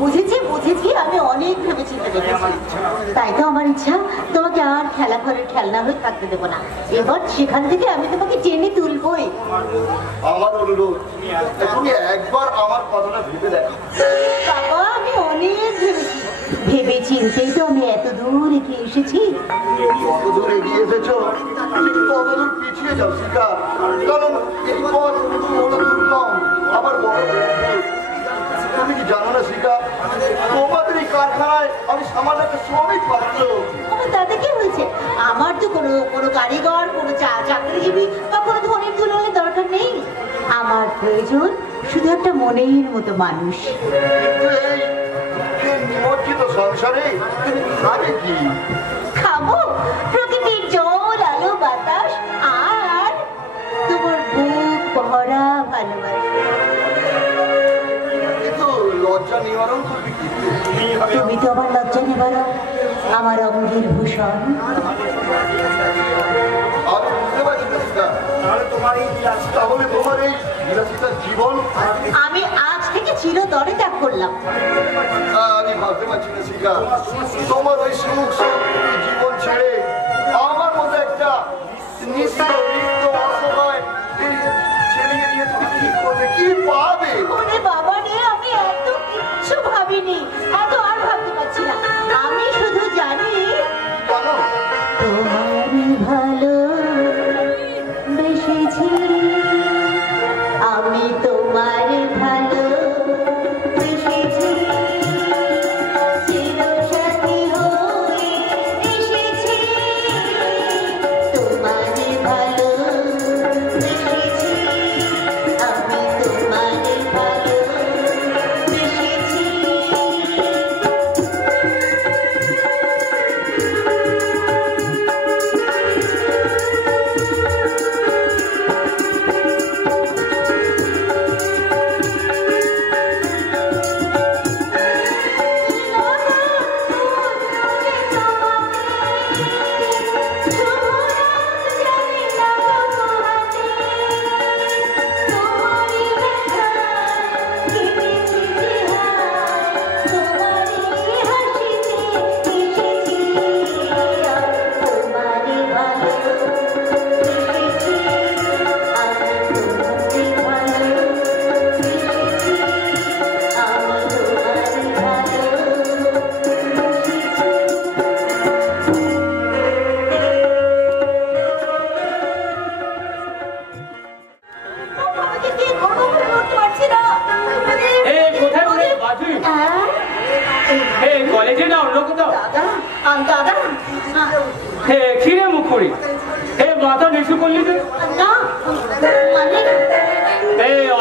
বুঝেছি বুঝেছি, আমি অনেক ভেবে চিন্তা দেখেছি। তাই তো আমার ইচ্ছা তোমাকে আর খেলা ঘরের খেলনা হয়ে থাকতে দেবো না। এবার সেখান থেকে আমি তোমাকে টেনে তুলবই। আমার অনুরোধ, তুমি একবার আমার কথাটা ভেবে দেখো। বাবা, আমি অনেক ভেবেছি, ভেবে চিন্তেই তো আমি এত দূর এগিয়ে এসেছি। কত দূর এগিয়ে এসেছো, কিন্তু তত দূর পিছিয়ে যাও শিখা। কারণ এই পথ বড় দুর্গম, আবার বড়। তুমি কি জানো না শিখা, তোমাদের এই কারখানায় আমি সামান্য একটা শ্রমিক পাচ্ছ। তাতে কি হয়েছে? আমার তো কোনো কারিগর, কোনো চাকরিজীবী বা কোনো ধনীর দুলালের দরকার নেই। আমার প্রয়োজন শুধু একটা মনের মতো মানুষ। নিমজ্জিত সংসারে তুমি খাবে কি? খাবো প্রকৃতির জল, আলো, বাতাস আর তোমার বুক ভরা ভালোবাসা। কিন্তু লজ্জা নিবারণ করবে কি? তুমি তো আমার লজ্জা নিবারণ, আমার অঙ্গের ভূষণ। আমি বুঝতে পারছি না, তাহলে তোমার এই বিলাসিতার জীবন আমি আজ থেকে চিরতরে ত্যাগ করলাম। আমি ভাবতে পারছি না শিখা, তোমার ওই সুখ জীবন ছেড়ে আমার মতো একটা ছেলেকে নিয়ে তুমি কি করবে, কি পাবে? ওরে বাবা রে, আমি এত কিচ্ছু ভাবিনি, এত আর ভাবতে পারছি না। আমি শুধু জানি জানো তোমার ভালো বেশেছি, আমি তোমার ভালো বেশেছি, চিরসাথী হয়ে এসেছি, তোমার ভালো বেশেছি, আমি তোমার ভালো বেশেছি।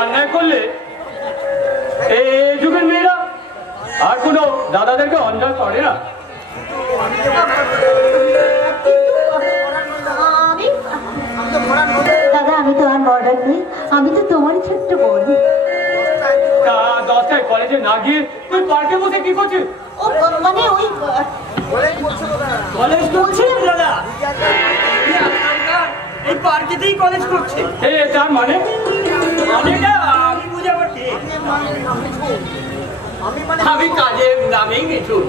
অন্যায় করলে এই যুগের মেয়েরা আর কোনো দাদাদেরকে অন্যায় করে না। দাদা, আমি তো আর মডার্ন নই, আমি তো তোমারই ছোট্ট বোন। তা 10টায় কলেজে না গিয়ে তুই পার্কে বসে কি করছিস? ও মানে ওই কলেজ করছিস দাদা? এই পার্কেতেই কলেজ করছে। তার মানে আমি বুঝাবো ঠিক, আমি কাজের নামেই মিঠুন,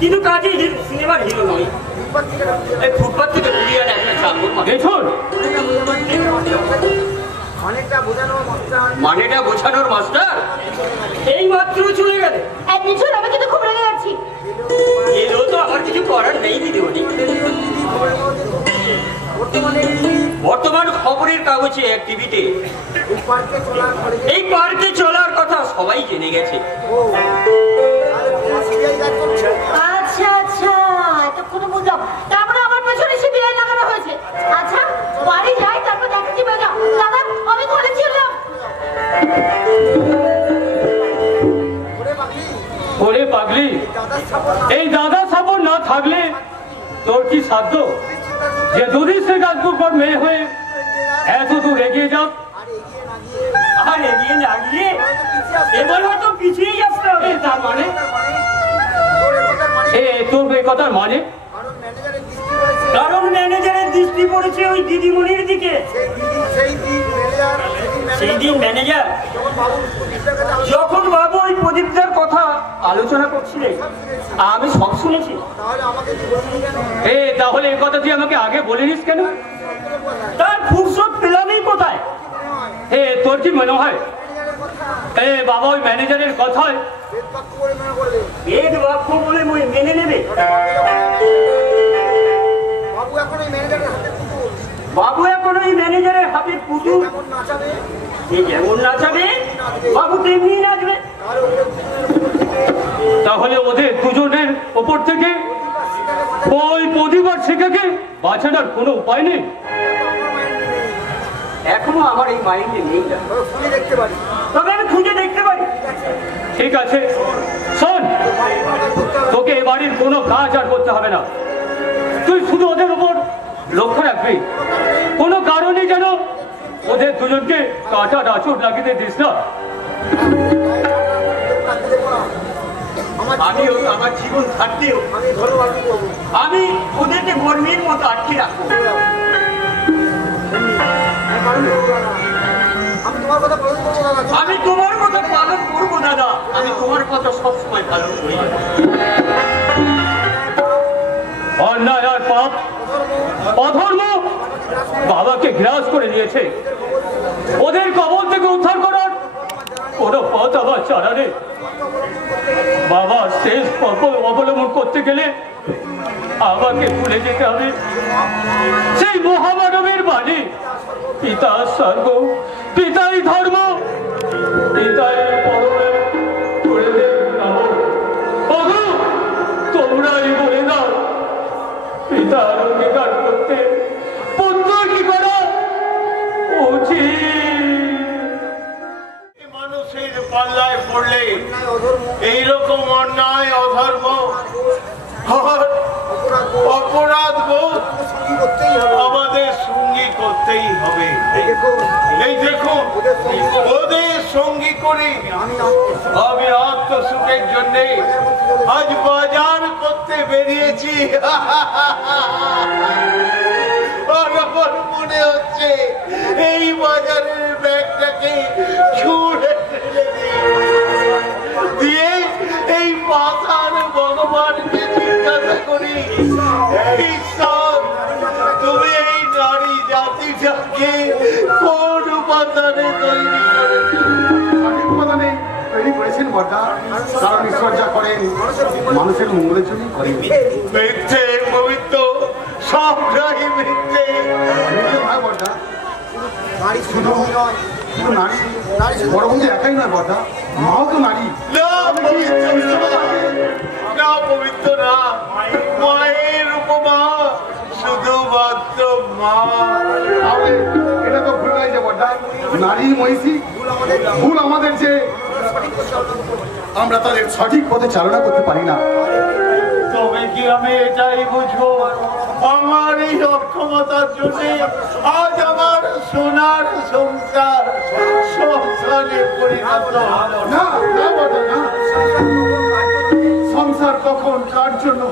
কিন্তু কাজে সিনেমার হিরো নই। এই ফুটপাথ থেকে পুরিয়ার একটা চাকর মিঠুন, মানেটা বোঝানোর মাস্টার এই মাত্র চলে গেলে। মিঠুন, আমি কিন্তু খুব রেগে যাচ্ছি। এলো তো আমার কিছু করার নেই দিদিমণি। বর্তমান খবরের কাগজে এক টিভিতে এই পার্কে চলার কথা সবাই জেনে গেছে। আচ্ছা আচ্ছা, এতক্ষণ বুঝলাম। তারপরে আমার পেছনে এসে বিলাই লাগানো হয়েছে। আচ্ছা, বাড়ি যাই, তারপর দেখাচ্ছি বেলা। দাদা, আমি কলেজ ছিলাম। ওরে পাগলি, এই দাদা সাপোর্ট না থাকলে তোর কি সাধ্য যে দুদিন সে গাছপুর পর মেয়ে হয়ে এত দূর এগিয়ে যাও? আর এগিয়ে না গিয়ে এবার হয়তো পিছিয়ে আসতে হবে। তার মানে তোর এই কথার মানে? কারণ ম্যানেজারের দৃষ্টি পড়েছে ওই দিদিমণির দিকে। সেই দিন ম্যানেজার যখন বাবু ওই প্রদীপটার কথা আলোচনা করছিলেন আমি সব শুনেছি। তাহলে এই কথা তুই আমাকে আগে বলিনিস কেন? তার ফুরসত পেলামই কোথায়? তোর কি মনে হয় বাবা ওই ম্যানেজারের কথায় বেদ বাক্য বলে মেনে নেবে? বাবু এখন ওই ম্যানেজারের হাতে পুতুল, সে যেমন নাচাবে বাবু তেমনি নাচবে। তাহলে ওদের দুজনের ওপর থেকে ওই প্রতিবার শিখাকে বাঁচানোর কোনো উপায় নেই? এখনো আমার এই মাইন্ডে নেই, তবে আমি খুঁজে দেখতে পারি। ঠিক আছে শোন, তোকে এ বাড়ির কোনো কাজ আর করতে হবে না। তুই শুধু ওদের উপর লক্ষ্য রাখবি, কোনো কারণে যেন ওদের দুজনকে কাটা নাচুর লাগিয়ে দিস না। আমিও আমার জীবন থাকতেও আমি ওদেরকে গর্মের মতো আটকে রাখবো। আমি তোমার কথা পালন করবো দাদা, আমি তোমার কথা সবসময় পালন করি। অন্যায় আর পাপ অধর্ম বাবাকে গ্রাস করে নিয়েছে। ওদের কবল থেকে উদ্ধার করার কোনো পথ আবার চারা নেই। বাবা শেষ পথ অবলম্বন করতে গেলে আমাকে ভুলে যেতে হবে সেই মহামানবের বাণী, পিতা স্বর্গ, পিতাই ধর্ম, পিতাই পরম। তোমরাই বলে দাও, পিতার অঙ্গীকার করতে পুত্র কি করা উচিত? মানুষের পাল্লায় পড়লে এইরকম অন্যায় অধর্ম অপরাধ বোধ আমাদের সঙ্গী করতেই হবে। এই দেখুন, ওদের সঙ্গী করে আমি আত্মসুখের জন্য আজ বাজার করতে বেরিয়েছি। আমার মনে হচ্ছে এই বাজারের ব্যাগটাকে ছুঁড়ে ফেলে দিয়ে এই পাতার ভগবানকে জিজ্ঞাসা করি, ঈশ্বর তুমি এই নারী জাতিটাকে কোন উপাদানে তৈরি করেছেন বর্দা? কারণ ঈশ্বর যা করেন মানুষের মঙ্গলের জন্য করেন। মিথ্যে পবিত্র সবটাই মিথ্যে। বর্দা শুধু নারী বড় বন্ধু একাই নয় বর্দা, মাও তো নারী। না পবিত্র না, মায়ের উপমা শুধুমাত্র মা। এটা তো ভুল নয় যে বর্দা, নারী মহিষী ভুল আমাদের যে আমরা তাদের সঠিক পথে চালনা করতে পারি না। তবে কি আমি এটাই বুঝবো আমার এই অক্ষমতার জন্য আজ আমার সোনার সংসার সংসারে পরিণত হলো না? না বর্দা, না। সংসার কখন কার জন্য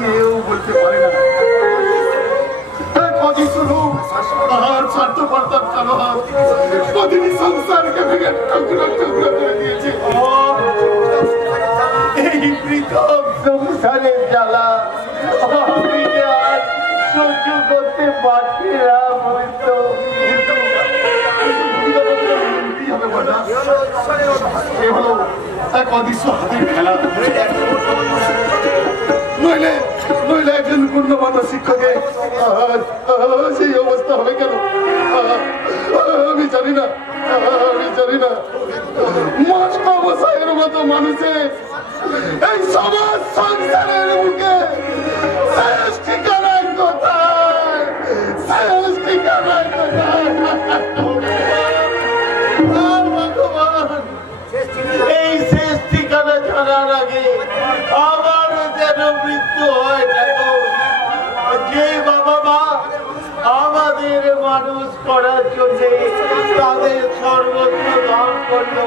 কেউ বলতে পারে না। কদিন শুধু আর স্বার্থপরতার কারণ কদিনই সংসারকে ভেঙে টুকরো টুকরো করে দিয়েছে। এই পৃথক সংসারের জ্বালা আমি আর সহ্য করতে পারছি না। এ হলো এক অদৃশ্য হাতের খেলা। নইলে নইলে একজন পূর্ণমান্য শিক্ষকের সেই অবস্থা হবে কেন? আমি জানি না, আমি জানি না। মাস্টার মশাইয়ের মতো মানুষের এই সমাজ সংসারের মুখে শেষ ঠিকানায় কোথায়? শেষ ঠিকানায় কোথায়? ভগবান, এই শেষ ঠিকানা ছাড়ার আগে আমার যেন মৃত্যু হয় না। যে বাবা মা আমাদের মানুষ করার জন্য তাদের সর্বত্র দান করলো,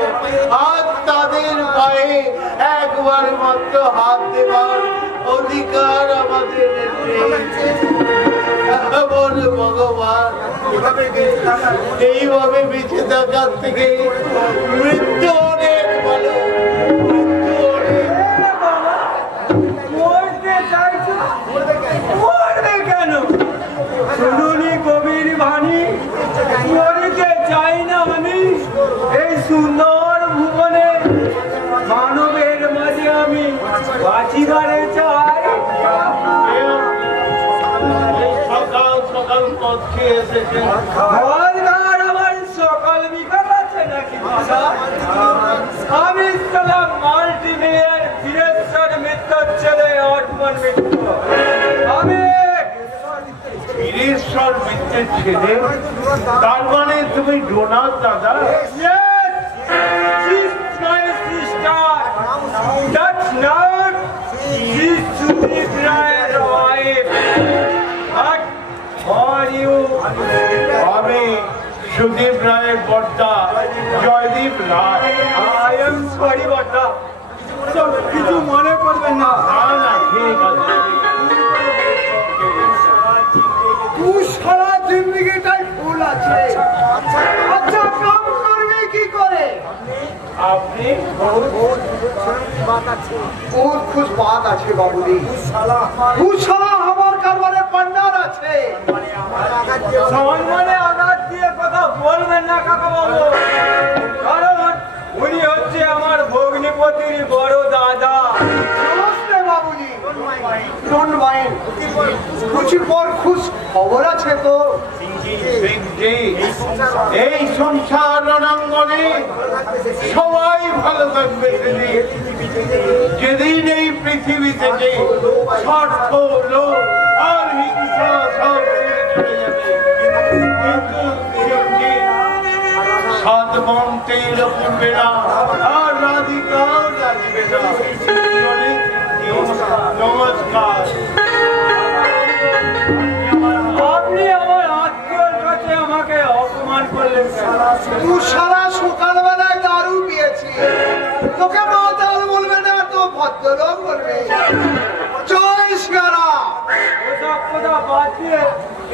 আজ তাদের পায়ে একবার মাত্র হাত দেবার অধিকার আমাদের নেই। ভগবান, এইভাবে বেঁচে থাকার থেকে মৃত্যু অনেক ভালো। কেন শুনুনি কবির বাণী, মরিতে চাই না আমি এই সুন্দর ভুবনে, মানবের মাঝে আমি বাঁচিবারে চাই। সকাল সকাল পথ খেয়ে এসেছে, আমার সকাল বিকাল আছে নাকি? আমি সালাম মাল্টিমিলিয়ন বীরেশ্বর মিত্র ছেলে অর্পণ মিত্র। আমি বীরেশ্বর মিত্রের ছেলে, তার মানে তুমি ডোনার দাদা? Yes, she's my sister. That's not, she's Sudip Ray's wife. But for you, আমি সুদীপ রায়ের বর্তা জয়দীপ রায়। I am sorry, বর্তা। কিছু মনে করবেন না। না না, ঠিক আছে। তুই সারা জিন্দগিটাই ফুল আছে, আচ্ছা কাম করবি কি করে? আপনি बहुत खुश बात আছে বাবুজি। দুশালা আমার কারবারে পান্ডার আছে, সম্মানে আঘাত দিয়ে কথা বলবেন না কাকা বাবু, কারণ উনি হচ্ছে আমার ভগ্নিপতির বড় দাদা। নমস্তে বাবুজি। Don't mind. খুশির পর খুশ খবর আছে তো? এই সংসার রণাঙ্গনে সবাই ভালো থাকবে যেদিন এই পৃথিবী থেকে স্বার্থ, লোভ আর হিংসা সব চলে যাবে। কিন্তু সাত মন্ত্রের উঠবে না আর রাধিকাও রাখবে না। নমস্কার। আপনি আমার আত্মীয়র কাছে আমাকে অপমান করলেন। তুই সারা সকালবেলায় দারু পিয়েছি, তোকে মাতাল বলবে না তো ভদ্রলোক বলবে। জয় শিয়ারা। ওসব কথা বাদ দিয়ে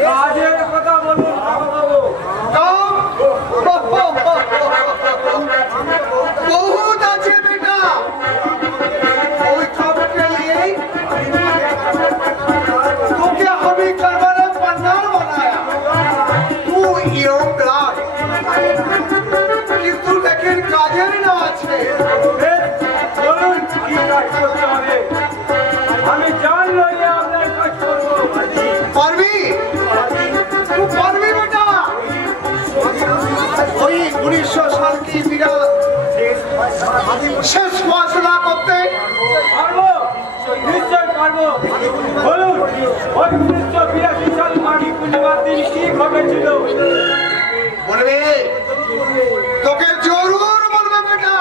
কাজের কথা বলুন কাকা বাবু। बहुत अच्छे बेटा, ওই কাপকে लिए তোকে আমি করবারে पंडाल बनाया। तू ইয়ং ব্লাড, কিন্তু দেখেন কাজের না আছে। বলুন কি কাজ করতে হবে, আমি জান লইয়া আপনার কাজ করবো। পারবি? তুই পারবি বেটা? ওই 1900 সাল কি বিরাট শেষ ফয়সলা করতে পারবো, নিশ্চয় পারবো। বলুন ওই 1982 সাল মাঘী পূর্ণিমার দিন কি ঘটেছিল? বলবে, তোকে জরুর বলবে বেটা।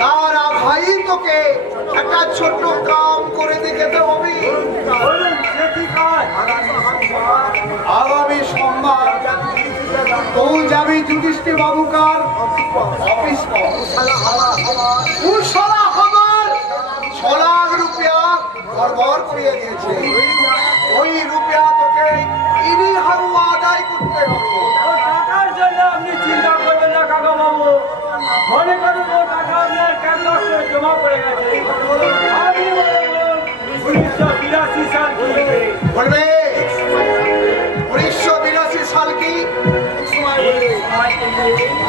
তার ভাই তোকে একটা ছোট কাম করে দেখাতে হবে। বলুন সে কি কাজ? আগামী সোমবার তুই যাবি যুধিষ্ঠির বাবুকার অফিস। তুই সারা খবর 6 লাখ রুপিয়া গড়বড় করিয়ে দিয়েছে। ওই রুপিয়া তোকে ইনি হারু আদায় করতে হবে। ও টাকার জন্য আপনি চিন্তা করবেন না কাকা বাবু, মনে করুন ও টাকা আপনার ক্যাম্পাসে জমা পড়ে গেছে। আমি বলবো 1982 সাল কি? বলবে 1982 साल की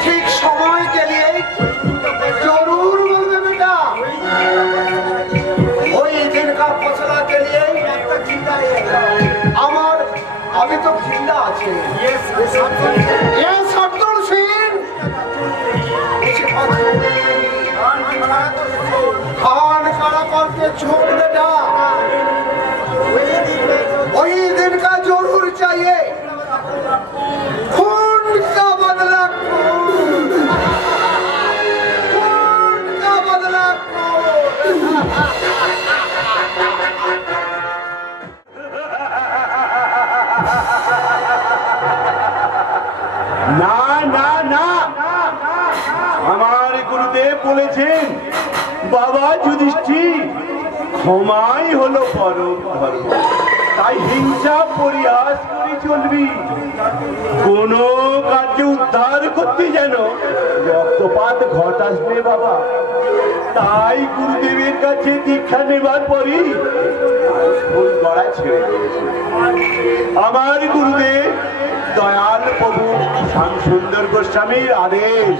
ठीक समय के लिए जरूर बोलबे बेटा। वही दिन का फसला के लिए আমার अभी तो जिंदा আছে। ये सत्तर सिंह खान खड़ा करके छोड़ बेटा। वही दिन का जरूर चाहिए। खून का बदला खून, खून का बदला खून। না না না, আমার গুরুদেব বলেছেন বাবা যুধিষ্ঠির ক্ষমাই হলো পরম ধর্ম। তাই হিংসা পরিহাস করে চলবি। কোন কার্য উদ্ধার করতে যেন রক্তপাত ঘটাসবে বাবা। তাই গুরুদেবের কাছে দীক্ষা নেবার পরই ফুল গড়া ছেড়ে দিয়েছে। আমার গুরুদেব দয়াল প্রভু শ্যামসুন্দর গোস্বামীর আদেশ।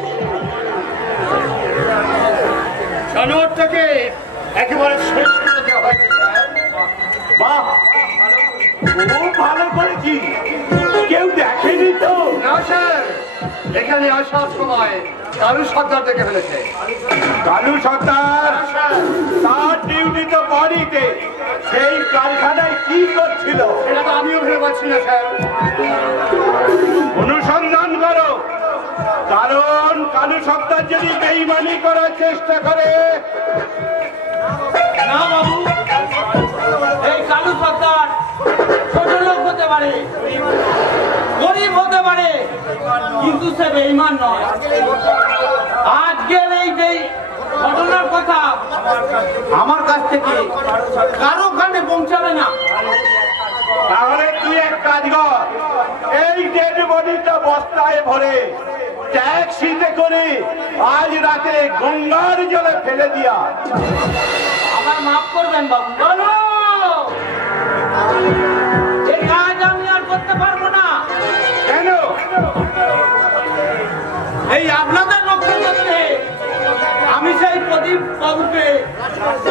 জানোয়ারটাকে একেবারে শেষ করে দেওয়া হয়েছে। বাহ, খুব ভালো করেছি। কেউ দেখেনি তো? না স্যার, এখানে আসার সময় কালু সর্দার দেখে ফেলেছে। কালু সর্দার তার ডিউটি তো বাড়িতে, সেই কারখানায় কি করছিল সেটা তো আমিও ভেবে পাচ্ছি না স্যার। অনুসন্ধান করো, কারণ কালু সর্দার যদি বেইমানি করার চেষ্টা করে। না বাবু, এই কালু সর্দার ছোট লোক হতে পারে, গরিব হতে পারে, কিন্তু সে বেঈমান নয়। আজকের এই যে ঘটনার কথা আমার কাছ থেকে কারো কানে পৌঁছাবে না। তাহলে তুই এক কাজ কর, এই ডেড বডিটা বস্তায় ভরে ট্যাক্সিতে করে আজ রাতে গঙ্গার জলে ফেলে দিয়া। আমার মাফ করবেন বাবু, বলো এই কাজ আমি আর করতে পারবো না। কেন? এই আপনাদের রক্ষা করতে আমি সেই প্রদীপ বাবুকে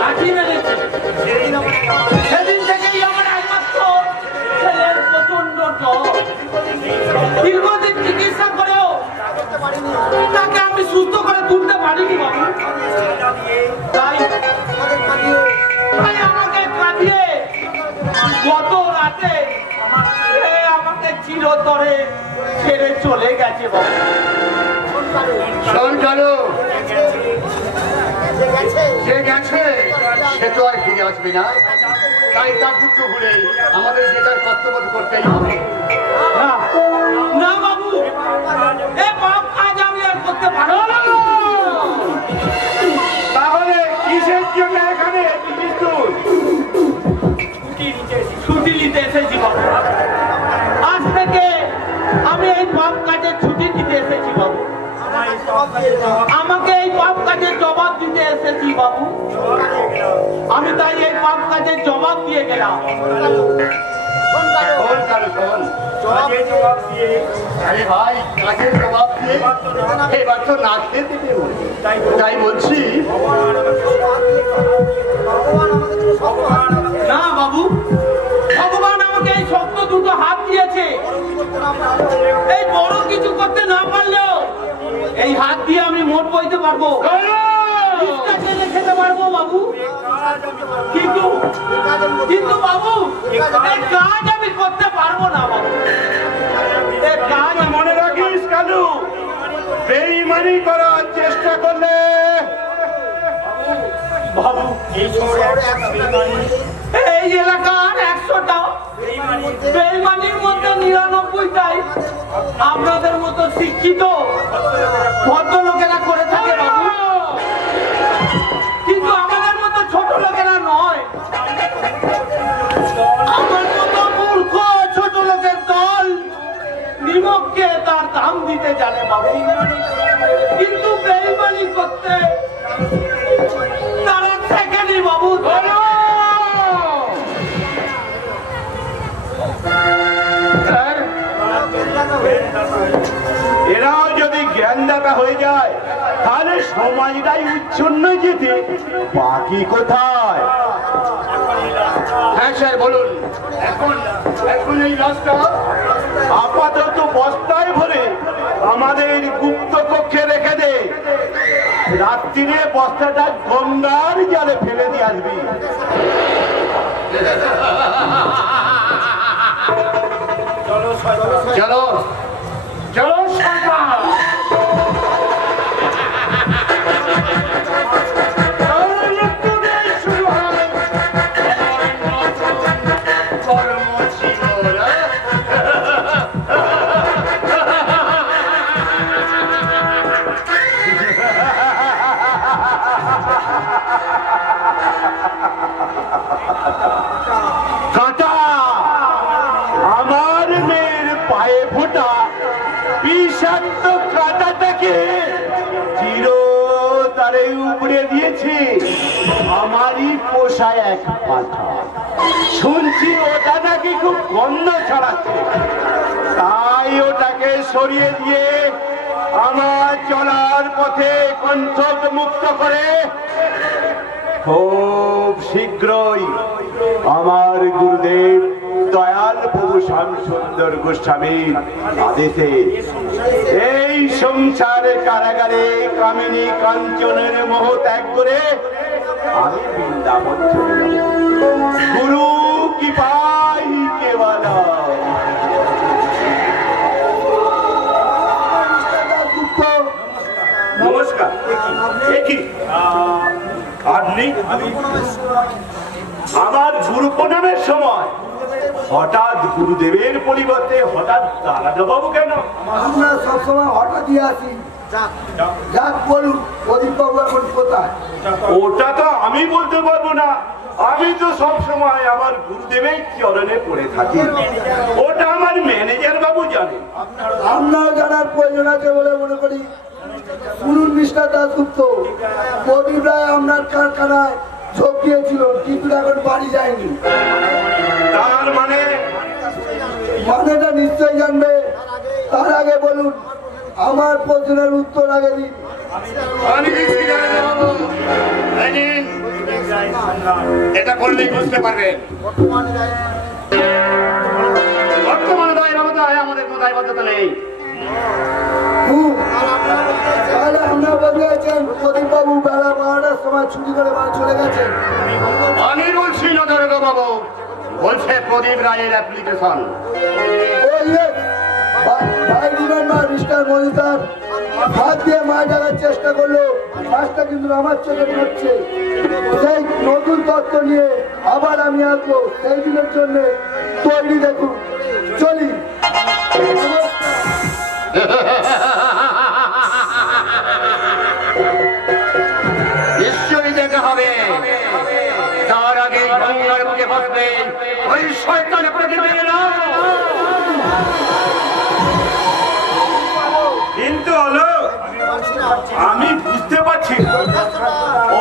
লাঠি মেরেছি। সেদিন থেকেই আমার একমাত্র ছেলের প্রচন্ড জ্বর। দীর্ঘদিন চিকিৎসা করেও তাকে আমি সুস্থ করে তুলতে পারিনি বাবু। তাই আমাকে কাঁদিয়ে গত রাতে সে আমাকে চিরতরে ছেড়ে চলে গেছে বাবু। শোন কালু, যে গেছে সে তো আর ফিরে আসবে না। তাই তার দুঃখ ভুলে আমাদের যে তার কর্তব্য করতেই হবে। না না বাবু, এ পাপ কাজ আমি আর করতে পারবো না। তাহলে কিসের জন্য এখানে ছুটি নিতে এসেছি বাবু। আজ থেকে আমি এই পাপ কাজের ছুটি নিতে এসেছি বাবু। আমাকে এই পাপ কাজের জবাব দিতে এসেছি বাবু। আমি তাই এই পাপ কাজের জবাব দিয়ে গেলাম। শোন কালু, শোন। আরে ভাই, কাজের জবাব দিয়ে এবার তো না খেতে দেবো। তাই বলছি না বাবু, ভগবান আমাকে এই শক্ত দুটো হাত দিয়েছে। এই বড় কিছু করতে না পারলেও এই হাত দিয়ে আমি মোট বইতে পারবো, রিস্কা টেনে খেতে পারবো বাবু। কিন্তু বাবু, এই কাজ আমি করতে পারবো না বাবু। এই কাজ মনে রাখিস কালু, বেইমানি করার চেষ্টা করলে বাবু এই এলাকার 100টা বেইমানির মধ্যে 99টাই আপনাদের মতো শিক্ষিত ভদ্রলোকেরা করে থাকে বাবু। কিন্তু আমাদের মতো ছোট লোকেরা নয়। আমার মতো মূর্খ ছোট লোকের দল নিমককে তার দাম দিতে জানে বাবু, কিন্তু বেইমানি করতে তারা থেকেনি বাবু। এরাও যদি জ্ঞানদাতা হয়ে যায় তাহলে সমাজটাই উচ্ছন্ন যেতে বাকি কোথায়? হ্যাঁ স্যার, বলুন। এখন এই রাস্তা আপাতত বস্তায় ভরে আমাদের গুপ্ত কক্ষে রেখে দে। রাত্রিরে বস্তাটা গঙ্গার জলে ফেলে দিয়ে আসবি। চলো চলো সরকার। শুরু হয় কর্মজীবন। কাঁটা ওটাকে চিরতরে উপড়ে দিয়েছে আমারই পোষা এক পাঁঠা। শুনছি ওটা নাকি খুব গন্ধ ছড়াচ্ছে, তাই ওটাকে সরিয়ে দিয়ে আমার চলার পথে কণ্ঠক মুক্ত করে খুব শীঘ্রই আমার গুরুদেব দয়াল প্রভু শ্যামসুন্দর গোস্বামীর আদেশে এই সংসার কারাগারে কামিনী কাঞ্চনের মোহ ত্যাগ করে আমি বৃন্দাবন চলে যাব। গুরু কি পাই কেবলা। নমস্কার। আপনি আমার গুরু প্রণামের সময় হঠাৎ গুরুদেবের পরিবর্তে হঠাৎ দাদাবাবু কেন? আমরা সবসময় হঠাৎই আসি। যাক বলুন প্রদীপ বাবু এখন কোথায়? ওটা তো আমি বলতে পারবো না, আমি তো সব সময় আমার গুরুদেবের চরণে পড়ে থাকি, ওটা আমার ম্যানেজার বাবু জানে। আপনার জানার প্রয়োজন আছে বলে মনে করি। শুনুন মিস্টার দাসগুপ্ত, প্রদীপ রায় আপনার কারখানায় ঝোঁক দিয়েছিল, কিন্তু এখন বাড়ি যায়নি। তার মানেটা নিশ্চয়ই জানবে। তার আগে বলুন আমার প্রশ্নের উত্তর আগে দিন। এটা করলেই বুঝতে পারবেন বর্তমানে দায়বদ্ধতায় আমাদের কোনো দায়বদ্ধতা নেই। তাহলে আমরা বলতে চাইছেন প্রদীপ বাবু বেলা 12টার সময় ছুটি করে বাড়ি চলে গেছেন। আমি বলছি না দারোগা বাবু, বলছে প্রদীপ রায়ের অ্যাপ্লিকেশন। ভাই রিমেম্বার মিস্টার মজুদার হাত দিয়ে মাছ ডাকার চেষ্টা করলো, মাছটা কিন্তু আমার চোখে পড়ছে। সেই নতুন তত্ত্ব নিয়ে আবার আমি আসবো, সেই দিনের জন্য তৈরি দেখুন। চলি। নিশ্চয়ই দেখা হবে। তার আগে গঙ্গার বুকে বসবে ওই শয়তান প্রদীপের নাম। কিন্তু হলো আমি বুঝতে পারছি না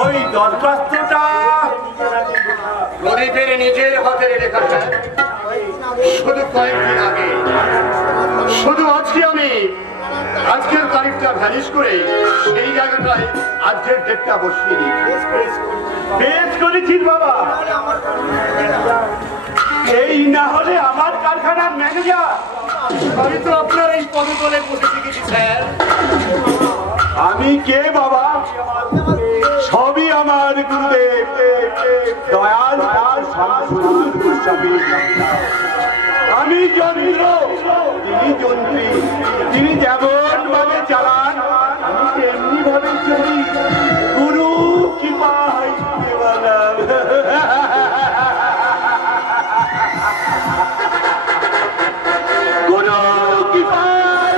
ওই দরখাস্তটা প্রদীপের নিজের হাতের লেখাটা শুধু কয়েকদিন আগে, শুধু আজকে আমি আজকের তারিখটা ভ্যানিশ করে সেই জায়গাটায় আজকের ডেটটা বসিয়ে দিচ্ছি। বেশ করেছিস বাবা, এই না হলে আমার কারখানার ম্যানেজার। আমি তো আপনার এই পদতলে বসে শিখেছি স্যার। আমি কে বাবা? সবই আমার গুরুদেব দয়াল শ্যামসুন্দর গোস্বামী। আমি যন্ত্র, তিনি যন্ত্রী। তিনি যেমন ভাবে চালান আমি তেমনি ভাবে চলি। গুরু কি পাই কেবলা। গুরু কি পাই,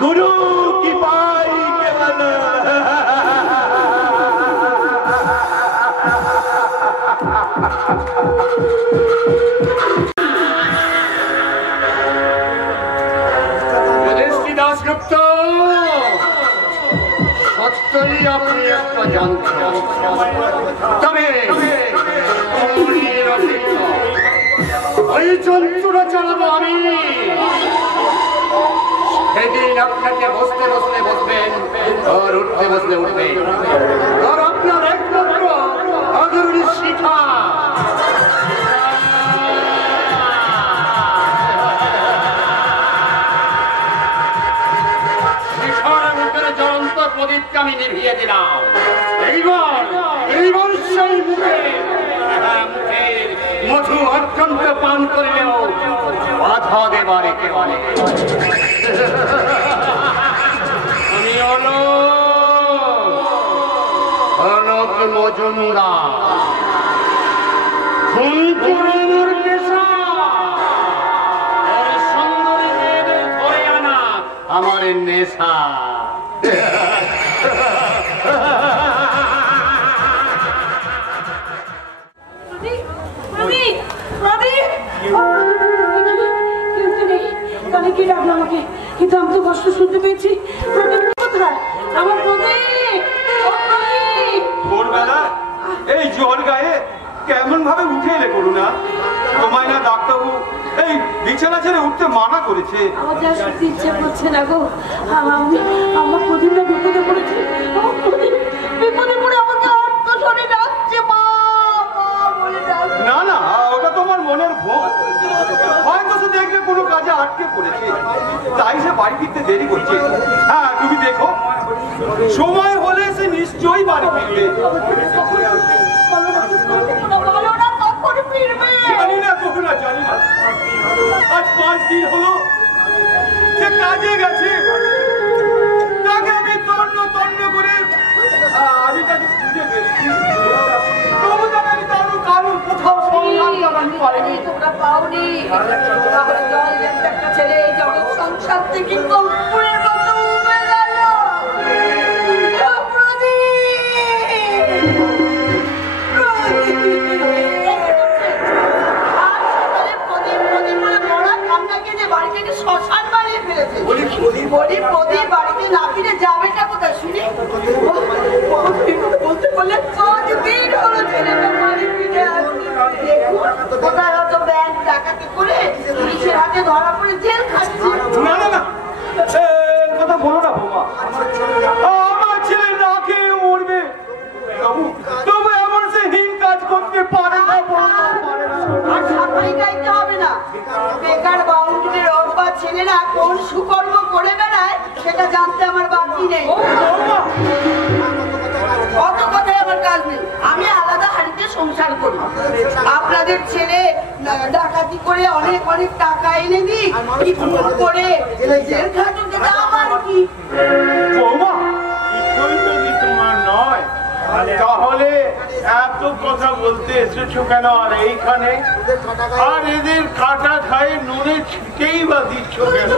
গুরু কি পাই কেবলা। দাসগুপ্ত, সত্যই আপনি একটা যন্ত্র, তবে ওই যন্ত্রটা চালাবো আমি। সেদিন আপনাকে বসতে বসলে বসবেন আর উঠতে বসলে উঠবেন, আর আপনার একমাত্র আদরণী শিখা প্রদীপকে আমি নিভিয়ে দিলাম। এইবার সেই মুখের মধু অত্যন্ত পান করিলেও বাধা দেবার একেবারে আমি অলোক মজুমদার। খুন করে আমার পেশা, সুন্দরী মেয়েদের ধরে আনা আমার নেশা। অনেকেই ডাকলো আমাকে, কিন্তু আমি তো কষ্ট শুনতে পেয়েছি। প্রদীপ কোথায়? আমার প্রদীপ, ও প্রদীপ! ভোরবেলা এই জ্বর গায়ে কেমন ভাবে উঠে এলে করুণা? তোমায় না ডাক্তারবাবু এই বিছানা ছেড়ে উঠতে মানা করেছে? আমার যা সত্যি ইচ্ছে করছে না গো। আমার প্রদীপটা বিপদে পড়েছে। আমার প্রদীপ বিপদে পড়ে আমাকে আত্মস্বরে ডাকছে, মা মা বলে ডাকছে। না না, ওটা তোমার মনের ভুল। হয়তো সে দেখবে কোনো কাজে আটকে পড়েছে, তাই সে বাড়ি ফিরতে দেরি করছে। হ্যাঁ, তুমি দেখো সময় হলে সে নিশ্চয়ই বাড়ি ফিরবে। জানি না কখনো, জানি না। আজ 5 দিন হলো সে কাজে গেছে। তাকে আমি তন্ন তন্ন করে আমি তাকে খুঁজে পেয়েছি, তবু তাকে আমি কারোর কোথাও সন্ধান জানাতে পারিনি। তোমরা পাওনি, তাহলে জল একটা ছেলে এই জগৎ সংসার থেকে কর্পূরের মতো উবে গেল। শ্মশান বানিয়ে ফেলেছে। প্রদীপ বাড়িতে না ফিরে যাবেটা কোথায় শুনি? বলতে বললে 5 দিন হলো ছেলেটা বাড়ি ফিরে আসছে। কোথায় হয়তো ব্যাংক ডাকাতি করে পুলিশের হাতে ধরা পড়ে জেল খাচ্ছে। না না না, কথা বলো না বাবা। আমার ছেলে না খেয়ে মরবে, তবু এমন সে হীন কাজ করতে পারে না, পারে না। আর সাফাই গাইতে হবে না। বেকার বাউন্ডুলের অব্বা ছেলেরা কোন সুকর্ম করে বেড়ায় সেটা জানতে আমার বাকি নেই। অত কথায় আমার কাজ নেই। আমি আলাদা হাড়িতে সংসার করি। আপনাদের ছেলে ডাকাতি করে অনেক অনেক টাকা এনে দিই, কি ভুল করে জেল খাটুক, এটা আমার কি? বৌমা, কিছুই যদি তোমার নয়, তাহলে এত কথা বলতে এসেছো কেন আর এইখানে? আর এদের কাটা খায়ে নুনে ছিটেই বা দিচ্ছ কেন?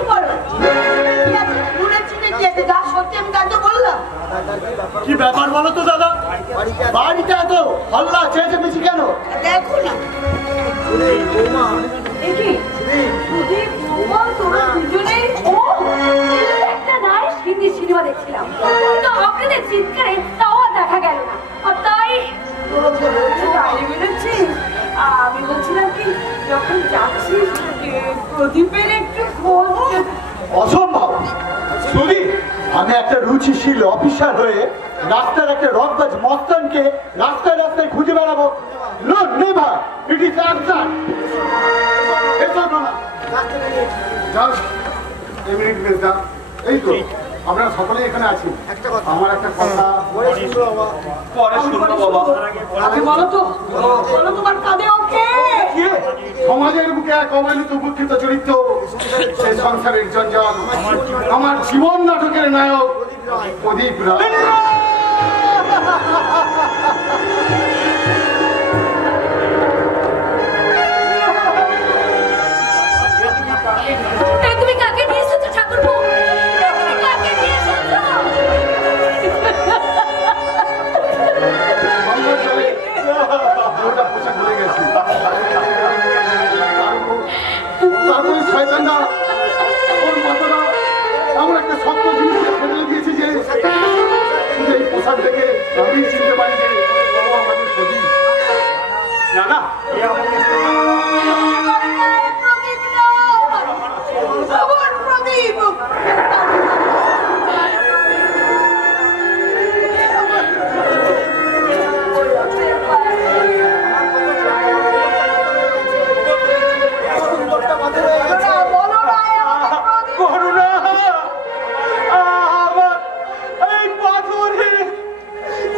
কি ব্যাপার বলো তো দাদা? বাড়িতে এত হল্লা চেঁচামেচি কেন? দেখো না, হিন্দি সিনেমা দেখছিলাম, কিন্তু আপনাদের চিৎকারে তাও দেখা গেল না। আর তাই আমি বলছিলাম কি, যখন যাচ্ছি প্রদীপের একটু খোঁজ। অসম্ভব। শুনি, আমি একটা রুচিশীল অফিসার হয়ে রাস্তার একটা রকবাজ মস্তানকে রাস্তায় রাস্তায় খুঁজে বেড়াবো? No never, it is absurd. এই তো আমরা সকলে এখানে আছি। আমার একটা কথা পরে শুনবো বাবা। বলো তো, বলো তোমার কাঁধে ওকে? সমাজের বুকে এক অবহেলিত উপেক্ষিত চরিত্র, সেই সংসারের জঞ্জাল, আমার জীবন নাটকের নায়ক প্রদীপ রায়। তুমি কাকে নিয়ে এসেছো ঠাকুরপো? তুমি কাকে নিয়ে এসেছো? পোশাক ভুলে গেছি। তারপরে শয়তানরা ওর মাথাটা এমন একটা শক্ত জিনিস ফেলে দিয়েছে যে এই পোশাক দেখে আমি চিনতে পারি যে আমাদের প্রদীপ। না না, প্রদীপ করুণা, আমার এই পাথরে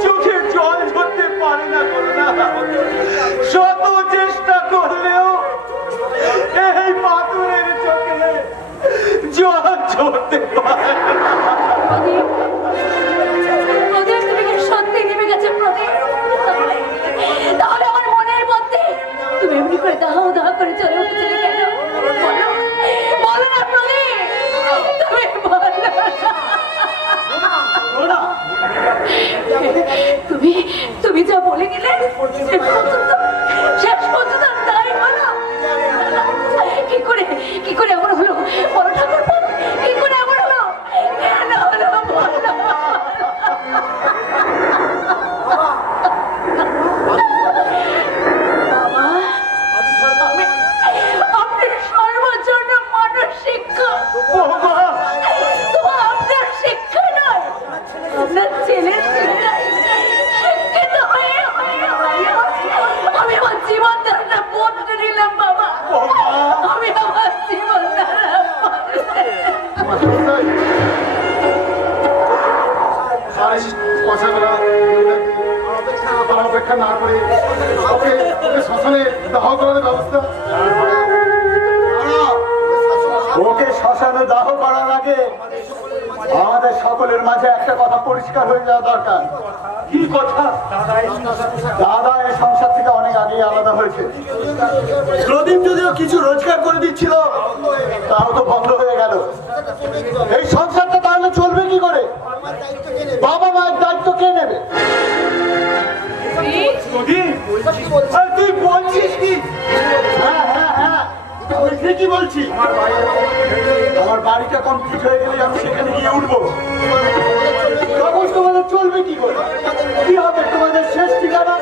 চোখে জল ঝরতে পারে না। করুণা, শত চেষ্টা করলেও এই পাথরের চোখে জল ঝরতে পারে না। প্রদীপ, তুমি কি সত্যি নেমে গেছে? প্রদীপ, তাহলে আমার মনের মধ্যে তুমি এমনি করে দাহ দাহ করে চলে উঠেছিলে কেন? বলো, বলো না প্রদীপ, তুমি বলো না। তুমি যা বলে গেলে শেষ পর্যন্ত তাই হলো। কি করে এমন হলো? বলো সংস্কার না করে ওকে শ্মশানে দাহ করার ব্যবস্থা। ওকে শ্মশানে দাহ করার আগে আমাদের সকলের মাঝে একটা কথা পরিষ্কার হয়ে যাওয়া দরকার। কি কথা? দাদা এই সংসার থেকে অনেক আগেই আলাদা হয়েছে। প্রদীপ যদিও কিছু রোজগার করে দিচ্ছিল, তাও তো বন্ধ হয়ে গেল। এই সংসারটা তাহলে চলবে কি করে? বাবা মায়ের দায়িত্ব কে নেবে? তুই বলছিস কি? হ্যাঁ হ্যাঁ হ্যাঁ, আমি ঠিকই বলছি। আমার বাড়িটা কমপ্লিট হয়ে গেলে আমি সেখানে গিয়ে উঠবো। তখন তোমাদের চলবে কি করে? কি হবে তোমাদের শেষ ঠিকানা?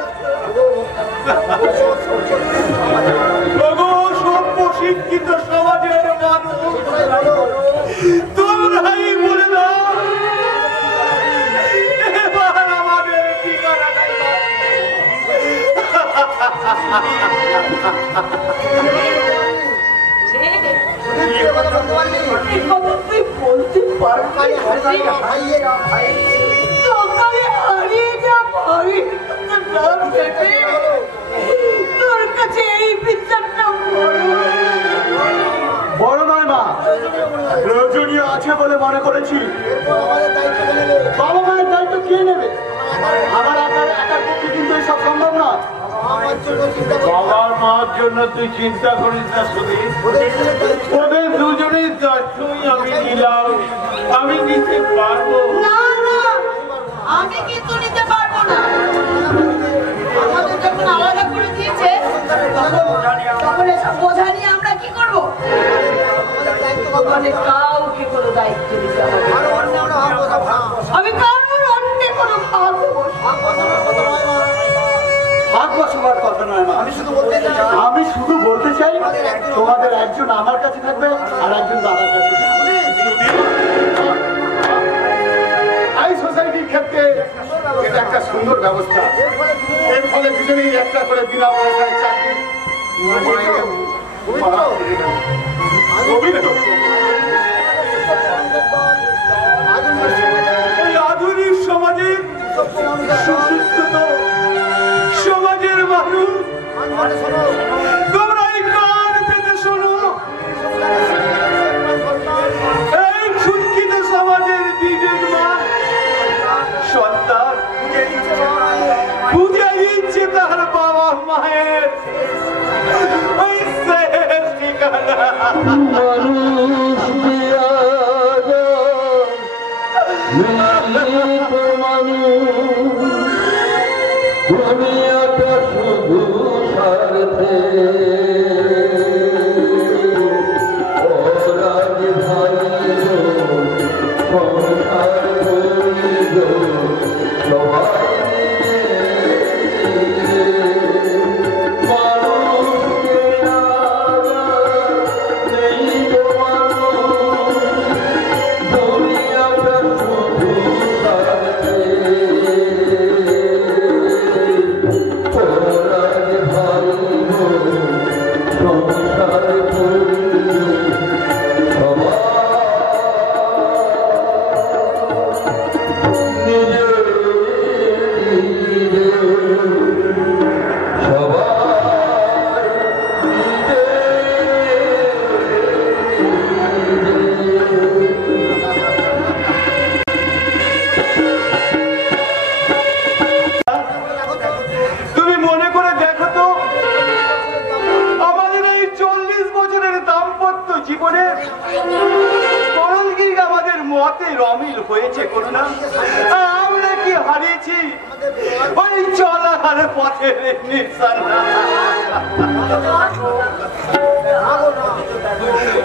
সভ্য শিক্ষিত সমাজের মানুষ তোমরাই বলে দাও এবার আমাদের ঠিকানাটাই তুই বলতে পারবি সকালে হারিয়ে যা ভাই তোর কাছে এই বিচারটা বড় নয় মা, প্রয়োজনীয় আছে বলে মনে করেছি। বাবা মায়ের দায়িত্ব কে নেবে? আমার আপনার একার পক্ষে কিন্তু এসব সম্ভব না। বাবার মার জন্য তুই চিন্তা করিস না সুধীর, ওদের দুজনের দায়িত্বই আমি নিলাম, আমি নিতে পারবো। না না, আমি কিন্তু নিতে পারবো না। আমাদের যখন আলাদা করে দিয়েছে তখন এসব বোঝা নিয়ে আমরা কি করবো? ওখানে কাউকে কোনো দায়িত্ব দিতে হবে। আমি কারোর অন্য কোনো ভাগ ভাগ বসাবার কথা নয় মা, আমি শুধু বলতে চাই তোমাদের একজন আমার কাছে থাকবে আর একজন দাদার কাছে থাকবে। এই সোসাইটির ক্ষেত্রে এটা একটা সুন্দর ব্যবস্থা। এর ফলে দুজনেই একটা করে বিনা পয়সায় চাকরি। এই আধুনিক সমাজের সুশিক্ষিত সমাজের মানুষ তোমরা এই কান পেতে শোনো, এই শিক্ষিত সমাজের বিবেক মা সন্তান বুঝে দিচ্ছে তার বাবা মায়ের ওই শেষ ঠিকানা। দুনিয়াটা শুধু স্বার্থে ওরাজ ভাই সংসার করিল সবাই মানুষকে নেই তো মানুষ দুনিয়াটা শুধু স্বার্থে তুমি মনে করে দেখো তো আমাদের এই 40 বছরের দাম্পত্য জীবনে করণগিরি আমাদের মতে রমিল হয়েছে করুণা। আমরা কি হারিয়েছি ওই চলার পথের নিশানা।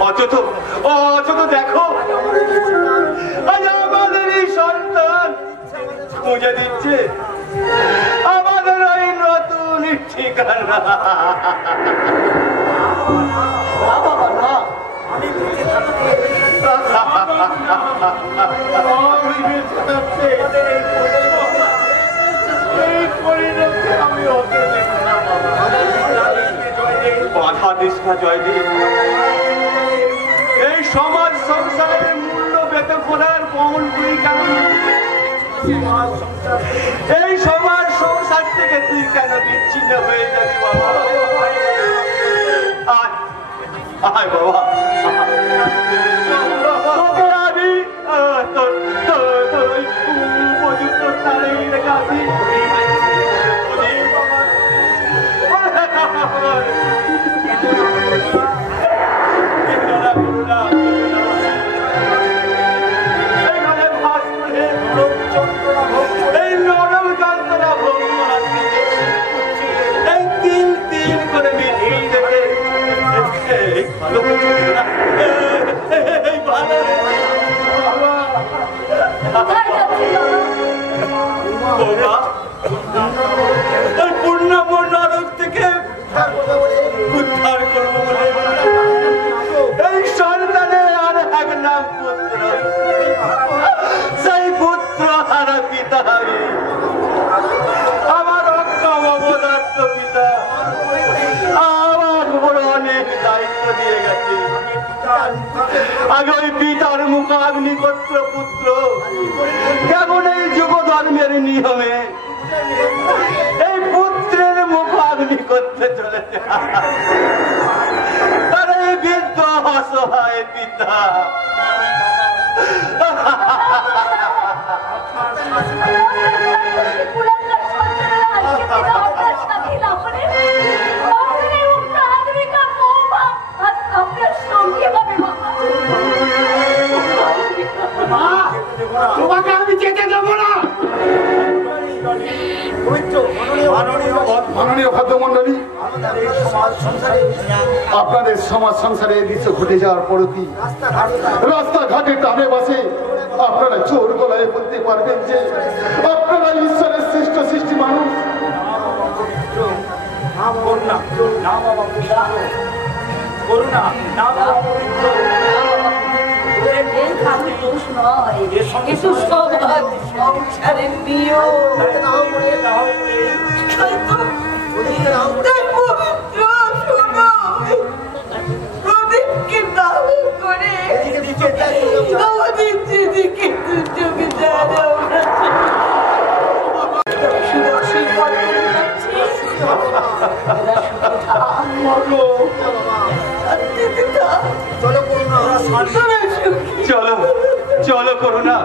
অথচ দেখো আজ আমাদের এই সন্তান খুঁজে দিচ্ছে আমাদের ওই নতুন ঠিকানা। বাধা দিস না জয়দেব, এই সমাজ সংসারের মূল্য বেতন করার কমল পুরি কেমন এই সবার সংসার থেকে তুই কেন বিচ্ছিন্ন হয়ে যাবি বাবা? আয় আয় বাবা, তোকে আমি তোর ওই উপযুক্ত স্থানে রেখে আসি। এই নরম যন্ত্রণা ভোগ করার দিকে এই তিল তিল করে মিটিয়ে দেখে ভালো এই ভালো ওই পূর্ণাম নরক থেকে উদ্ধার করবো বলে এই সন্তানের আর এক নাম পুত্র, সেই পুত্র হারা পিতা আমি, আমার অক্ষম অবদার্থ পিতা আমার উপর অনেক দায়িত্ব দিয়ে গেছে। আগে ওই পিতার মুখাগ্নিকোত্র পুত্র কেমন এই যুগ ধর্মের নিয়মে এই পুত্রের মুখাগ্নি করতে চলেছে, তার এই বৃদ্ধ অসহায় পিতা তোমাকে আমি যেতে দেবো না। মাননীয় ভদ্রমন্ডলী, আপনাদের সমাজ সংসারে এই দৃশ্য ঘটে যাওয়ার পর কি রাস্তাঘাটে টানে বাসে আপনারা জোর গলায় বলতে পারবেন যে আপনারা ঈশ্বরের শ্রেষ্ঠ সৃষ্টি মানুষ? সংসারের নিয়ম প্রদীপকে দাহ করে আমাদের যেদিকে চোখে চলো চলো করুণা,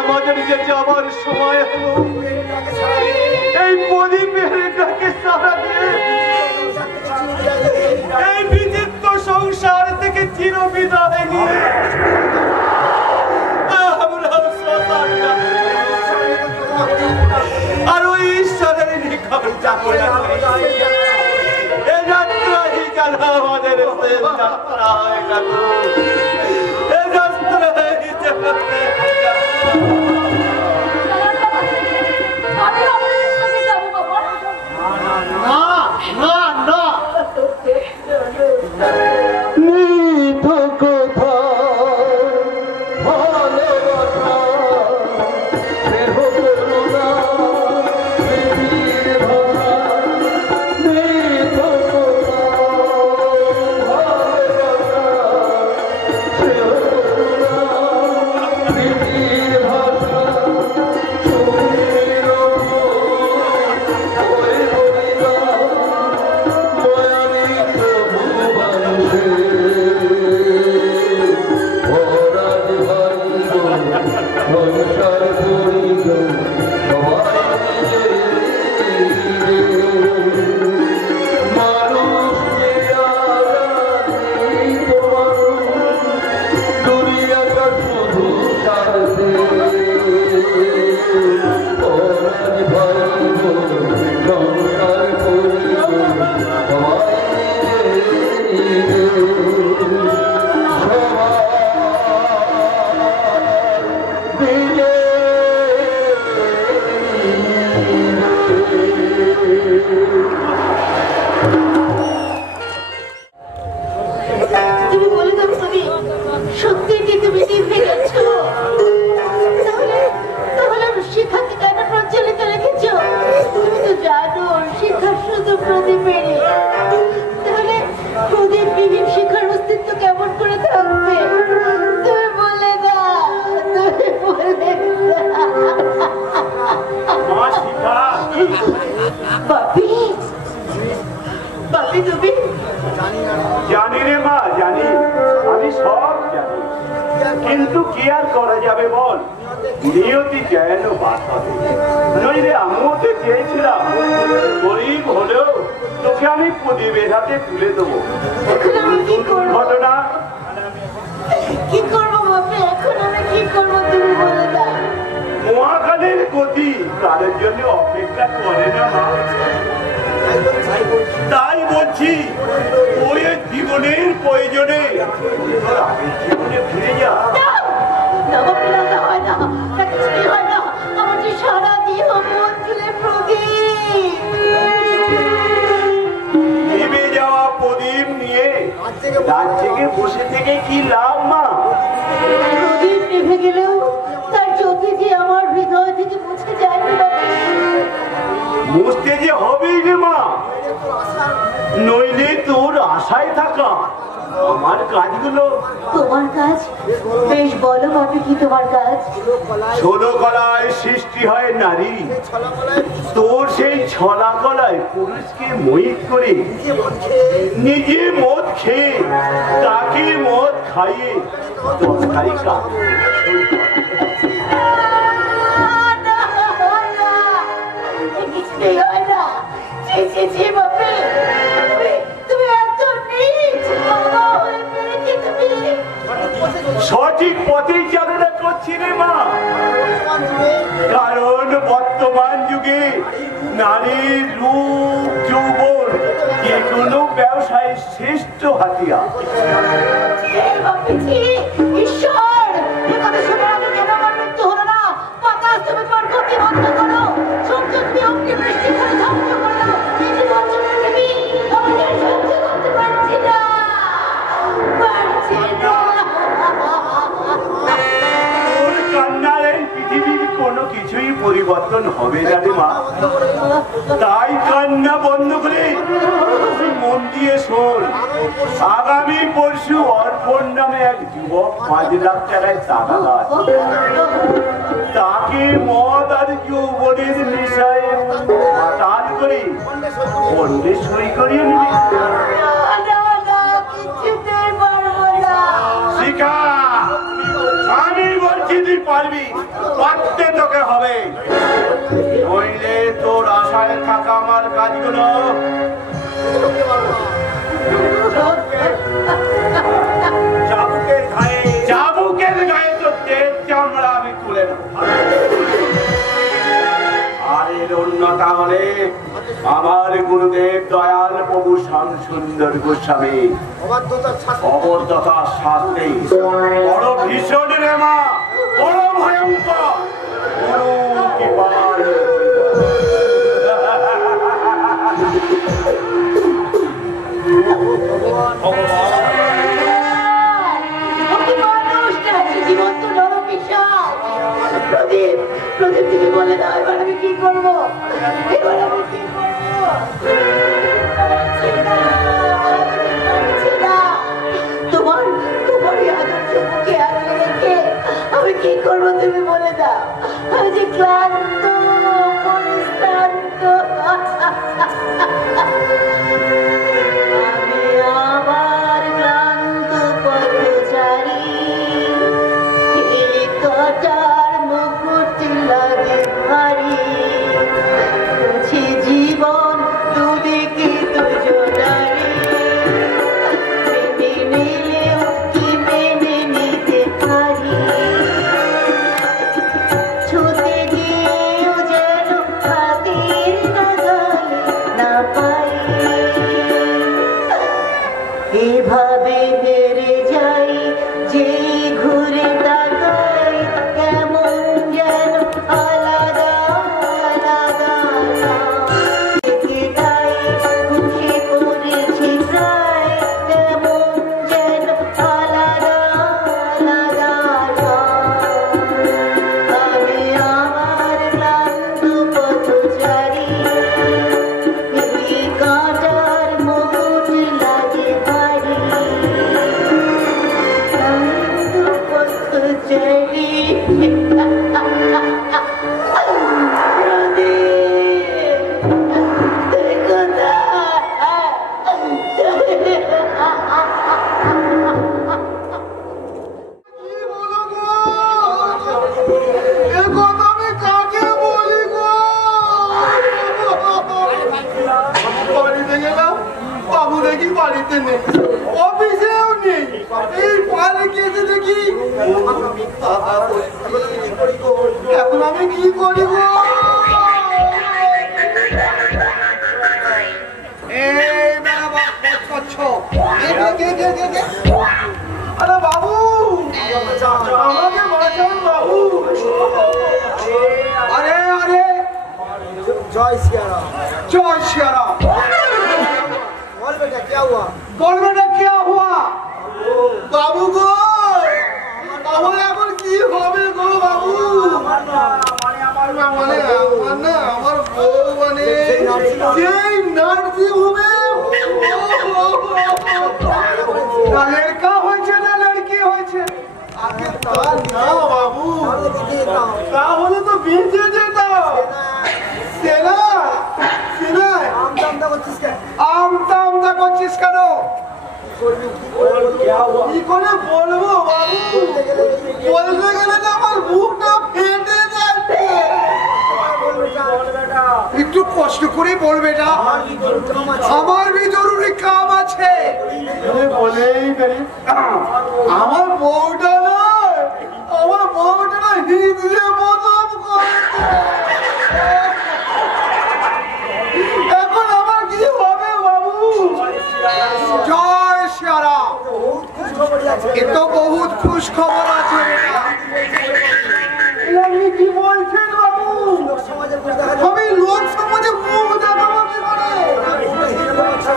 আমাদের যে যাবার সময় হলো, এই প্রদীপের ডাকে সাড়া দিয়ে এই বিচিত্র সংসার থেকে চির বিদায় নিয়ে আমরাও শ্মশান আর ওই ঈশ্বরের নিকট যাবো না। এই যাত্রাই যেন আমাদের শেষ যাত্রা হয় না। কেমন করে থাকবে? তুমি বলে দাও, তুমি বলে দাও। আমি সব জানি, কিন্তু কি আর করা যাবে বল, নিয়তি কেন বাধা দেবে? নইলে আমিও তো চেয়েছিলাম গরিব হলেও তোকে আমি প্রদীপের হাতে তুলে দেবো। এখন আমি কি করবো? ঘটনা কি করবো বাপি? এখন আমি কি করবো তুমি বলে দাও। মহাকালের গতি কারের জন্য অপেক্ষা করে না মা। তাই বলছি ওই জীবনের প্রয়োজনে আগের জীবনে ফিরে যা। না বাপি, না, না হয় না, না কিছুই হয় না। আমার যে সারা দেহ মন চুলে প্রদীপ। নিভে যাওয়া প্রদীপ নিয়ে রাত জেগে বসে থেকে কি লাভ মা? প্রদীপ নিভে গেলেও তার জ্যোতি যে আমার হৃদয় থেকে মুছে যায় না বাপি। বুঝতে যে হবেই রে মা, নইলে তোর আশায় থাকা আমার কাজগুলো। তোমার কাজ? বেশ বলো বাপি, কি তোমার কাজ? 16 কলায় সৃষ্টি হয় নারী, তোর সেই ছলা কলায় পুরুষকে মোহিত করে নিজে মদ খেয়ে তাকে মদ খাইয়ে দশকারি কাজ। কিছুই হয় না। ছি, ছি, ছি বাপি, তুমি এত নীচ বাবা হয়ে পেরেছি তুমি। সঠিক পথেই চালনা করছি রে মা, কারণ বর্তমান যুগে নারীর রূপ যৌবন যে কোনো ব্যবসায় শ্রেষ্ঠ হাতিয়ার। বাপি ছি, ঈশ্বর, এ কথা শোনার আগে কেন আমার মৃত্যু হলো না? বাতাস তুমি পার গতি বন্ধ করো, সূর্য তুমি অগ্নি বৃষ্টি করে ধ্বংস করো। এই যে ধ্বংস করে দেবী, আমি আর সহ্য করতে পারছি না, পারছি না। তোর কান্নার এই পৃথিবীর কোনো কিছুই পরিবর্তন হবে না রে মা, তাই কান্না বন্ধ করে মন দিয়ে শোন। আগামী পরশু অর্পণ নামে এক যুবক 5 লাখ টাকায় টাকা আছে, তাকে মদ আর যৌবনের নেশায় মাতাল করে বন্ডে সই করিয়ে নিবি। কিছুতেই পারবো না। শিখা, আমি বলছি তুই পারবি, পারতে তোকে হবে, নইলে তোর আশায় থাকা আমার কাজগুলো চাবুকের গায়ে তো তেজ চামড়া আমি তুলে নেব। আর এর অন্যতা হলে আমার গুরুদেব দয়াল প্রভু শ্যাম সুন্দর গোস্বামী অবদ্ধতার শাস্তি বড় ভীষণ রে মা, বড় ভয়ঙ্কর। গুরু কৃপায় প্রদীপ, প্রদীপ তুমি বলে দাও এবার আমি কি করবো? এবার আমি কি করবো? পারছি না, পারছি না। তোমার এই আদর্শ মুখে আগলে রেখে আমি কি করবো তুমি বলে দাও। আমি যে ক্লান্ত, পরিশ্রান্ত। আমি আবার ক্লান্ত পথচারী, কাটার মুকুট লাগে ভারী, বুঝি জীবন দুদিকে দুজনারি, মেনে নিলেও কি মেনে নিতে পারি, ছুতে গিয়েও যেন হাতের নাগালে না পাই, এভাবে হেরে যাই যে ঘুরে তাকাই, কেমন যেন আলাদা আলাদা দেখে তাই খুশি করেছি প্রায়, কেমন যেন এই পারে কেটে দেখি এখন আমি কি করি গো? এই বাবা করছ আরে বাবু আমাকে বাঁচান বাবু। আরে আরে জয় সিয়ারাম। জয় সিয়ারাম। बोल बेटा क्या हुआ? बोल बेटा क्या हुआ? বাবু গো আমার এখন কি হবে গো বাবু? আমার বউ মানে যেই নার্সিং হোমে না লড়কা হয়েছে না লড়কি হয়েছে। আগে তা না বাবু, তাহলে তো বেঁচে যেতাম। সেনা সেনা আমদা করছিস কেন? আমদা করছিস কেন? কি করে বলবো বাবু? বলতে গেলে তো আমার বুকটা ফেটে যাচ্ছে। একটু কষ্ট করে বলবে না, আমার ভি জরুরি কাম আছে। বলেই গেলি আমার বউটা নয়, আমার বউটা না হিজড়ে মতম করেছে। এখন আমার কি হবে বাবু? জয় সিয়ারাম। এ তো বহুত খুশ খবর আছে বেটা। আপনি কি বলছেন বাবু? আমি লোক সমাজে মুখ দেখাবো কি করে?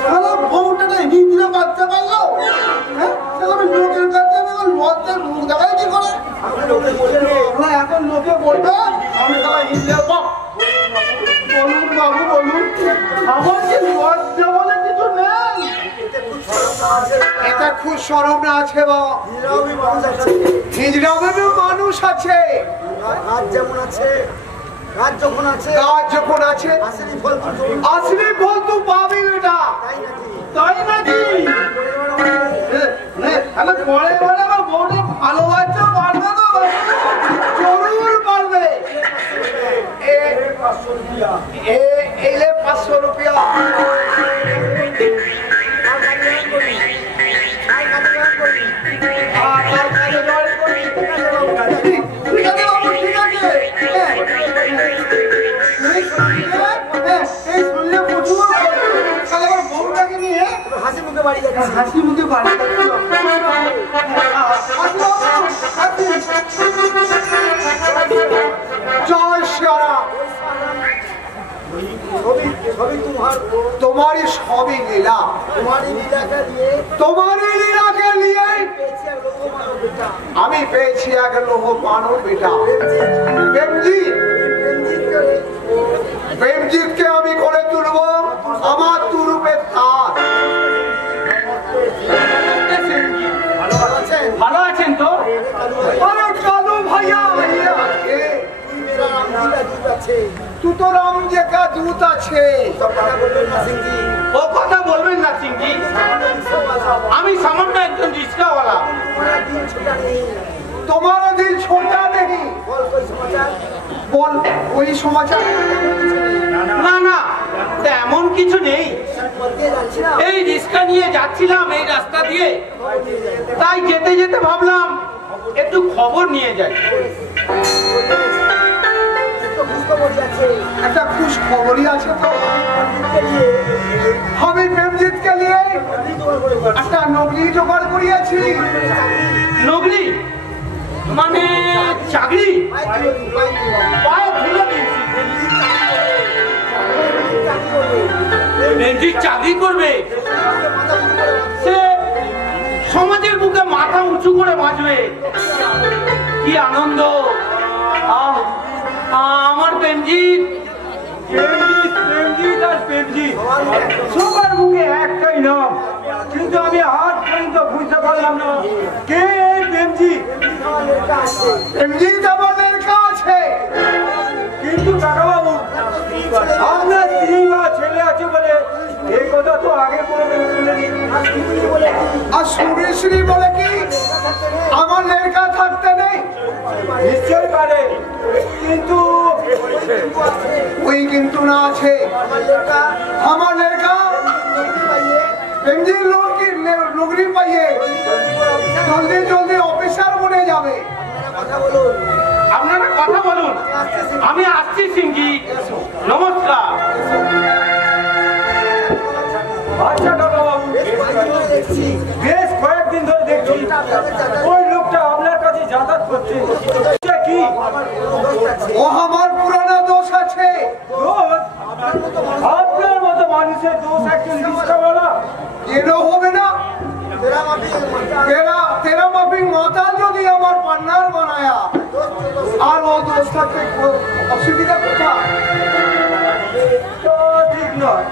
শালা বউটা না হিজড়ে বাচ্চা পারলো, হ্যাঁ? শালা আমি লোকের কাছে লজ্জার মুখ দেখাই কি করে? আমরা এখন লোকে বলবে আমি তারা হিজড়ে বাপ। বলুন বাবু বলুন, আমার কি লজ্জা বলে কিছু নেই? এটা খুব শরম না আছে বাবা। হিজড়ামেও মানুষ আছে, রাত যেমন আছে, রাত যখন আছে, গাছ যখন আছে, আসলি ফল তো আসলি ফল তো পাবি বেটা। তাই নাকি? আমি পরে পরে আমার বউটা ভালোবাসা পারবে তো? জরুর পারবে। এলে 500 রুপিয়া। ঠিক আছে বাবু, ঠিক আছে। এই শুনলে প্রচুর তাহলে আমার বউটাকে নিয়ে হাসি মুখে বাড়ি যাচ্ছে। হাসি মুখে বাড়ি জয় সিয়ারাম। সবই তোমারই সবই লীলা, তোমারই লীলাকে নিয়ে আমি পেয়েছি এক লোহ মানব বেটা। প্রেমজিৎকে আমি করে তুলব আমার তুরুপের তার। ভালো আছেন তো? আরে কালু ভাইয়া তু তো রাম যে কা দূত আছে। ও কথা বলবেন না সিংজি, আমি সামান্য একজন রিক্সাওয়ালা। তোমার দিল ছোটা নেই, বল ওই সমাচার। না না তেমন কিছু নেই, এই রিক্সা নিয়ে যাচ্ছিলাম এই রাস্তা দিয়ে, তাই যেতে যেতে ভাবলাম একটু খবর নিয়ে যাই। একটা খুশ খবরই আছে তো। আমি প্রেমজিৎকে নিয়ে একটা নকলি জোগাড় করিয়াছি। নগরি মানে চাকরি? পায়ে ধুলো দিয়েছি। বেঞ্জির চাকরি করবে, সে সমাজের বুকে মাথা উঁচু করে বাঁচবে। কি আনন্দ! আমার বেঞ্জির, প্রেমজিৎ আর প্রেমজিৎ সবার মুখে একটাই নাম, কিন্তু আমি আজ পর্যন্ত বুঝতে পারলাম না কে প্রেমজিৎ। প্রেমজিৎ আমার লেখা আছে, কিন্তু কাকাবাবু আপনার স্ত্রী বা ছেলে আছে বলে এই কথা তো আগে কোনোদিন শুনিনি। আর শুনেছি বলে কি আমার লেখা থাকতে নেই? নিশ্চয় পারে, কিন্তু ওই কিন্তু না আছে। আমার লেখা প্রেমজিৎ লোকের নগরী পাইয়ে হবে? আপনারা কথা বলুন, আমি আসছি সিংজি। নমস্কার। আচ্ছা কাকাবাবু, বেশ কয়েকদিন ধরে দেখছি ওই লোকটা আপনার কাছে যাতায়াত করছে। এটা কি? ও আমার পুরানো দোষ আছে। দোষ? আপনার মতো মানুষের দোষ একজন রিস্কাওয়ালা কেন হবে না? তেরা মাফিক মাতাল যদি আমার পান্নার বানায়া, আর ও দোষ থাকতে অসুবিধা কোথায়? তো ঠিক নয়।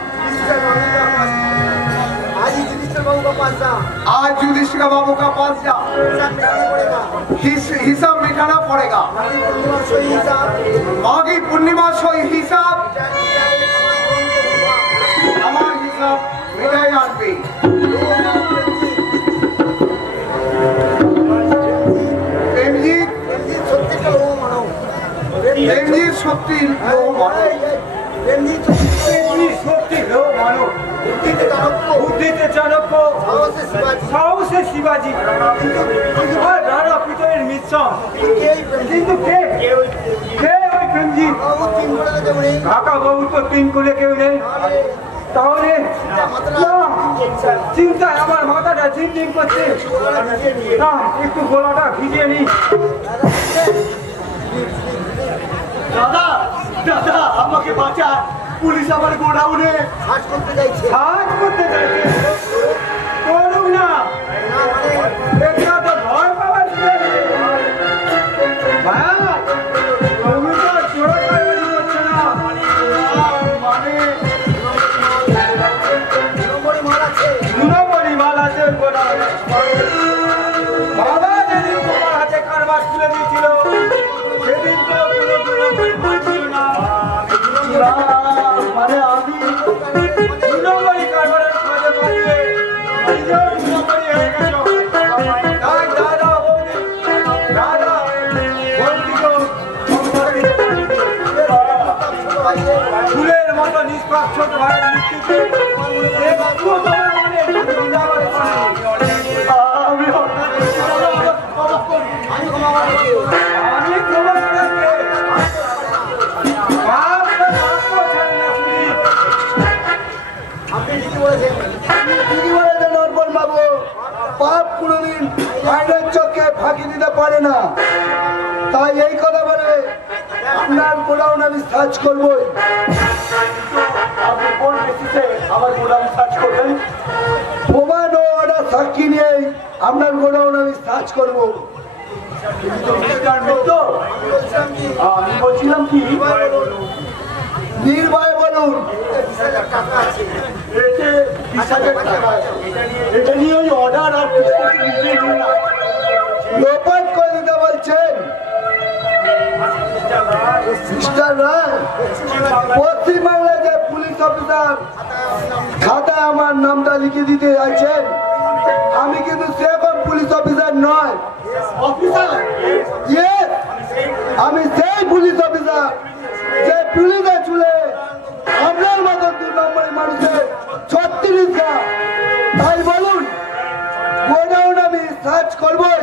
आज युधिष्ठिर बाबू का पास जा, हिसाब मिटाना पड़ेगा। आगे पूर्णिमा सोई हिसाब, हमारा हिसाब मिटाई आनबी। प्रेमजी सत्य लो मानो, बुद्धिते चाणक्य, साहसे शिवाजी, और राणा पितलेर मिश्रण। কিন্তু কে ওই প্রেমজি? কাকা বাবু তো তিন করে কেউ নেই। তাহলে চিন্তায় আমার মাথাটা ঝিমঝিম করছে। না, একটু গলাটা ভিজিয়ে নি। দাদা দাদা আমাকে বাঁচা, পুলিশ আমার গোডাউনে হাট করতে চাইছে। করুক না, এটা তো ভয় পাওয়ার তুমি তো চোরাচালানি করছো না। মানে দুনম্বরই মাল আছে গোডাউনে। বাবা যেদিন তোমার হাতে কারবার তুলে দিয়েছিল, সেদিন তো কোনো দুনম্বরই মাল ছিল না। মানে আমি দুনম্বরই কারবারের কাজে পাঠিয়ে নিজেও দুনম্বরই হয়ে গেছো। তাই দাদা বৌদি গো ফুলের মতো নিষ্পাপ ছোট ভাইয়ের মৃত্যুতে একটুও তোমার মনে চিন্তা করে আমি আমি ক্ষমা করাকে ঠিকই বলেছেন অর্পণ বাবু, পাপ কোনোদিন আইনের চোখে ফাঁকি দিতে পারে না। তাই এই কথা বলে আপনার গোডাউন আমি সার্চ করবই। আপনি কোন বেসিসে আমার গোডাউন সার্চ করবেন? প্রমাণ ও অর্ডার সাক্ষী নিয়েই আপনার গোডাউন আমি সার্চ করবো। আমি বলছিলাম কি, নির্ভয় বলুন। এতে 20,000 টাকা আছে। এটা নিয়ে ওই অর্ডার আর লোপাট করে দিতে বলছেন মিস্টার রায়। পশ্চিমবাংলায় যে পুলিশ অফিসার খাতায় আমার নামটা লিখে দিতে চাইছেন, আমি কিন্তু সেরকম পুলিশ অফিসার নয়। অফিসার? ইয়েস, আমি সেই পুলিশ অফিসার যে পুলিশে চুলে আপনার মতো 2 নম্বরের মানুষের 36 গা। তাই বলুন, গোডাউন আমি সার্চ করবই।